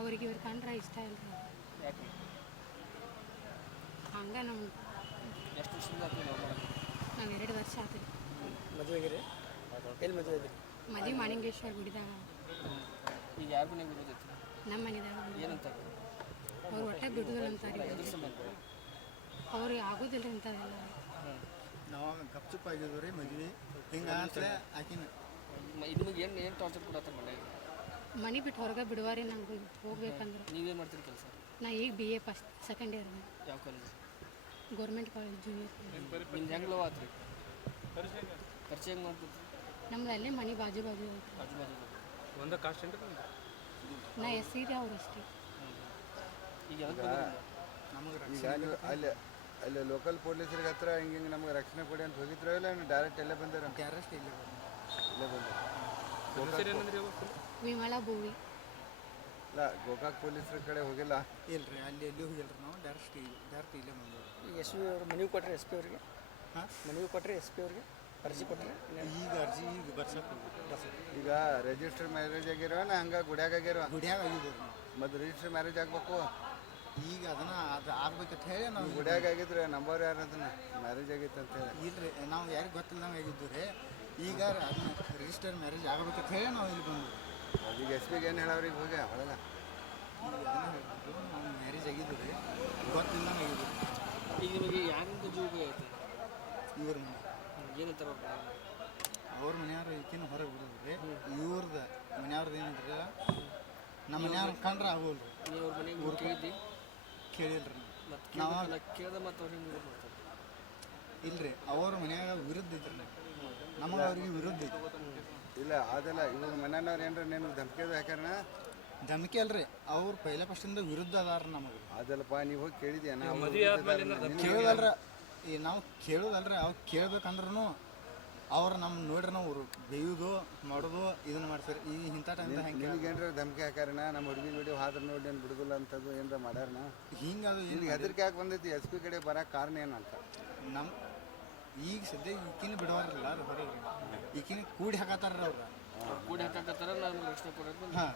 ಅವ್ರಿಗೆ ಇವ್ರು ಕಂಡ್ರೆ ಇಷ್ಟ ಇಲ್ಲ ರೀ. ಯಾಕೆ ಹಂಗೆ ನಮ್ಗೆ ಎಷ್ಟು ವರ್ಷದಿಂದ ಆಯ್ತು ಲವ್ ಮಾಡೋದು? ನಾವು 2 ವರ್ಷ ಆತ್ರಿ. ಮದುವೆಗೆ ರೀ ಎಲ್ಲಿ ಮದುವೆ ಇದ್ರಿ? ಮದುವೆ ಮಾಣಿಂಗೇಶ್ವರ ಗುಡಿದಾಗ. ಈಗ ಯಾರ ಮನೆಗೆ ಬಿಡೋದೈತಿ? ನಮ್ಮ ಮನೆದಾಗ ಏನಂತ ಅವ್ರು ಒಟ್ಟೆ ಬಿಡುದಿಲ್ಲ ಅಂತಾರೆ. ಎದ್ರ ಸಂಬಂಧ? ಅವ್ರಿಗೆ ಆಗೋದಿಲ್ಲ ಅಂತಾರೆಲ್ಲ. ನಾವು ಗಪ್ಚುಪ್ ಆಗಿದ್ವಿ ರೀ ಮದ್ವೆ ಹಿಂಗೆ ಅಂತಲೇ ಆಕಿನ ನಿಮಗೆ ಏನು ಟಾರ್ಚರ್ ಕೊಡತ್ತೆ ಮನೆಗೆ? ಮನೆ ಬಿಟ್ಟು ಹೊರಗೆ ಬಿಡುವಾರಿ ನಂಗೆ ಹೋಗ್ಬೇಕಂದ್ರೆ. ನೀವೇನು ಮಾಡ್ತೀರಿ ಕೆಲಸ? ನಾ ಈಗ BA ಫಸ್ಟ್ ಸೆಕೆಂಡ್ ಇಯರ್ ಯಾವ ಕಾಲೇಜ್? Government college junior. ನಿಮ್ದು ಹೆಂಗೆ ಲವ್ ಆತ್ರಿ? ಪರಿಚಯ ಹೆಂಗೆ ಮಾಡ್ತೀರಿ? ನಮ್ದು ಅಲ್ಲೇ ಮನೆ ಬಾಜು ಐತಿ. ಬಾಜು ಬಾಜು ಒಂದು ಕಾಸ್ಟ್ ಅಂತ ನಾ SC ರೀ, ಅವ್ರು ಅಷ್ಟೇ. ಈಗ ಯಾವ್ದು ನಮಗೆ ಈಗ ನೀವು ಅಲ್ಲಿ ಲೋಕಲ್ ಪೊಲೀಸರಿಗೆ ಹತ್ರ ಹಿಂಗೆ ನಮಗೆ ರಕ್ಷಣೆ ಕೊಡಿ ಅಂತ ಹೋಗಿದ್ರು ಇಲ್ಲ ಡೈರೆಕ್ಟ್ ಎಲ್ಲೇ ಬಂದಾರ? ಕ್ಯಾರೆಸ್ಟ್ ಇಲ್ಲೇ ಬಂದರು ಏನಂದ್ರೆ ವಿಮಲಾ ಬೋವಿ. ಇಲ್ಲ ಗೋಕಾಕ್ ಪೊಲೀಸರ ಕಡೆ ಹೋಗಿಲ್ಲ. ಇಲ್ರಿ ಅಲ್ಲಿ ಎಲ್ಲಿ ಹೋಗಿಲ್ರಿ ನಾವು ಡೈರೆಕ್ಟ್ ಇಲ್ಲೇ ಬಂದವ್ರು. ಈಗ SP ಅವ್ರು ಮನವಿ ಕೊಟ್ಟರೆ SP ಅವ್ರಿಗೆ ಹಾಂ ಮನವಿ ಕೊಟ್ಟರೆ SP ಅವ್ರಿಗೆ ಅರ್ಜಿ ಕೊಟ್ಟರೆ ಈಗ ಅರ್ಜಿ ಈಗ ಬರ್ಸಕ್ಕೆ ಈಗ ರಿಜಿಸ್ಟರ್ ಮ್ಯಾರೇಜ್ ಆಗಿರೋ ಹಂಗೆ ಗುಡ್ಯಾಗ ಆಗಿರೋ? ಗುಡಿಯಾಗ ಆಗಿದ್ದೀವಿ ನಾವು. ಮತ್ತು ರಿಜಿಸ್ಟರ್ ಮ್ಯಾರೇಜ್ ಆಗ್ಬೇಕು. ಈಗ ಅದು ಆಗ್ಬೇಕಂತ ಹೇಳಿ ನಾವು ಗುಡ್ಯಾಗ ಆಗಿದ್ರೆ ನಂಬರ್ ಯಾರು ಅದನ್ನ ಮ್ಯಾರೇಜ್ ಆಗಿತ್ತು ಅಂತ ಹೇಳಿ? ಇಲ್ರಿ ನಾವು ಯಾರಿಗೆ ಗೊತ್ತಿಲ್ಲದಂಗೆ ಆಗಿದ್ದು ರೀ. ಈಗ ಅದನ್ನ ರಿಜಿಸ್ಟರ್ ಮ್ಯಾರೇಜ್ ಆಗ್ಬೇಕಂತ ಹೇಳಿ ನಾವು ಇಲ್ಲಿ ಬಂದ್ವಿ. ಈಗ SPಗೆ ಏನು ಹೇಳವ್ರಿಗೆ ಹೋಗಿ ಒಳಗೆ? ಈಗ ಅದನ್ನ ಹೇಳ್ಬಿಟ್ಟು ನಾವು ಮ್ಯಾರೇಜ್ ಆಗಿದ್ದು ರೀ, ಗೊತ್ತಿಲ್ಲದಂಗೆ ಆಗಿದ್ದು. ಈಗ ನಿಮಗೆ ಯಾರಿಂದ ಜೀವ ಐತಿ? ಇವ್ರ ಮನೆ ಏನಂತಾರ ಅವ್ರ ಮನೆಯವ್ರು ಈಕಿನ ಹೊರಗೆ ಬಿಡೋದು ರೀ. ಇವ್ರದ್ದು ಮನೆಯವ್ರದ್ದು ಏನಿದ್ರಿ ನಮ್ಮ ಮನೆಯವ್ರು ಕಂಡ್ರೆ ಆಗೋಲ್ರಿ. ನೀವು ಅವ್ರ ಮನೆಗೆ ಊರು ಕೇಳಿದ್ದಿ? ಕೇಳಿಲ್ರಿ ಮತ್ತು ನಾವು ಕೇಳ್ದೆ ಮತ್ತು ಅವ್ರು ಹಿಂಗೆ ಮಾಡ್ತಾರೆ? ಇಲ್ರಿ ಅವ್ರ ಮನ್ಯಾಗ ವಿರುದ್ಧ ಇದ್ರಿ ನಮಗೆ ಅವ್ರಿಗೆ ವಿರುದ್ಧ ಐತಿ. ಇಲ್ಲ ಅದೆಲ್ಲ ಇವ್ರ ಮನೆಯವ್ರು ಏನ್ರ ನಿಮ್ಗೆ ಧಮಕಿದು ಯಾಕಂದ್ರೆ? ಧಮಕಿ ಅಲ್ರಿ, ಅವ್ರು ಪೈಲೆ ಫಸ್ಟಿಂದ ವಿರುದ್ಧ ಅದಾರ ನಮಗೆ. ಅದಲ್ಲಪ್ಪ ನೀವು ಹೋಗಿ ಕೇಳಿದ್ಯಾ? ಕೇಳೋದಲ್ರ ಈ ನಾವು ಕೇಳೋದಲ್ರಿ, ಅವ್ರು ಕೇಳ್ಬೇಕಂದ್ರೂ ಅವ್ರು ನಮ್ಮ ನೋಡ್ರಿ ನಾವು ಬೇಯೋದು ಮಾಡೋದು ಇದನ್ನ ಮಾಡ್ತಾರೆ. ಈ ಇಂಥ ಟೈಮ್ದಾಗ ಹೆಂಗೆ ನಿಮಗೇನ್ರ ಧಮಕಿ ಹಾಕಾರಣ ನಮ್ಮ ಹುಡುಗಿ ನೋಡಿ ಹಾದ್ರ ನೋಡಿ ಏನು ಬಿಡುದಿಲ್ಲ ಅಂತದ್ದು ಏನಾರ ಮಾಡ್ಯಾರನ? ಹಿಂಗೆ ಅದು ಇಲ್ಲಿ ಹೆದರಿಕೆ ಯಾಕೆ ಬಂದೈತಿ? SP ಕಡೆ ಬರೋಕೆ ಕಾರಣ ಏನಂತ? ನಮ್ಮ ಈಗ ಸದ್ಯ ಈಕಿನ ಬಿಡೋರಿಲ್ಲ ಅದು ಹೊರಗೆ, ಈಕಿನ ಕೂಡಿ ಹಾಕತ್ತಾರ ಅವ್ರು. ಕೂಡಿ ಹಾಕತ್ತಾರ ನಮ್ಗೆ ರಕ್ಷಣೆ ಕೊಡೋದು. ಹಾಂ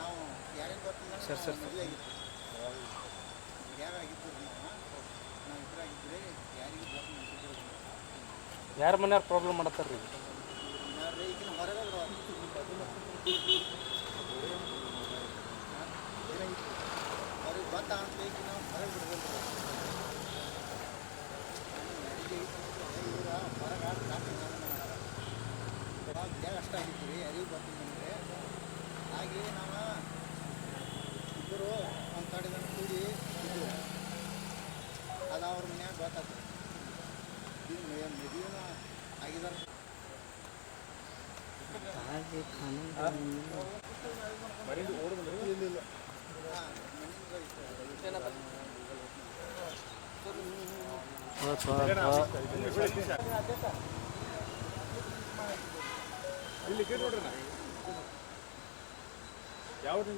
ನಾವು ಯಾರಿಗೆ ಗೊತ್ತಿಲ್ಲ ಸರ್ ಮದುವೆ ಆಗಿತ್ತು ಯಾರಾಗಿದ್ದು ನಾವು ಇಬ್ಬರಾಗಿದ್ದರೆ ಯಾರಿಗೆ ಗೊತ್ತಿಲ್ಲ. ಯಾರ ಮನೆಯವ್ರು ಪ್ರಾಬ್ಲಮ್ ಮಾಡತ್ತಾರ ರೀ? ಯಾರು ಈಗಿನ ಹೊರಗೆ ಅವ್ರಿಗೆ ಗೊತ್ತಾಗಬೇಕು, ನಾವು ಹೊರಗೆ ಬಿಡಬೇಕು. ಇವ್ರ ಹೊರಗೆ ಜಾಗ ಅಷ್ಟ ಆಗಿತ್ತು ರೀ, ಯಾರಿಗೂ ಗೊತ್ತಿಲ್ಲ. ಹಾಗೆ ನಾವು ಇಬ್ಬರು ಒಂದು ಕಡೆ ಕೂಡಿ ಇದ್ದು ಅದು ಅವ್ರ ಮನ್ಯಾಗ ಗೊತ್ತಾಗ್ತದೆ. ಈಗ ಮದುವೆನ ಆಗಿದಾರ. ಇಲ್ಲ ಇಲ್ಲಿ ಕೇಳಿ ನೋಡ್ರಿ ಯಾವ್ದು?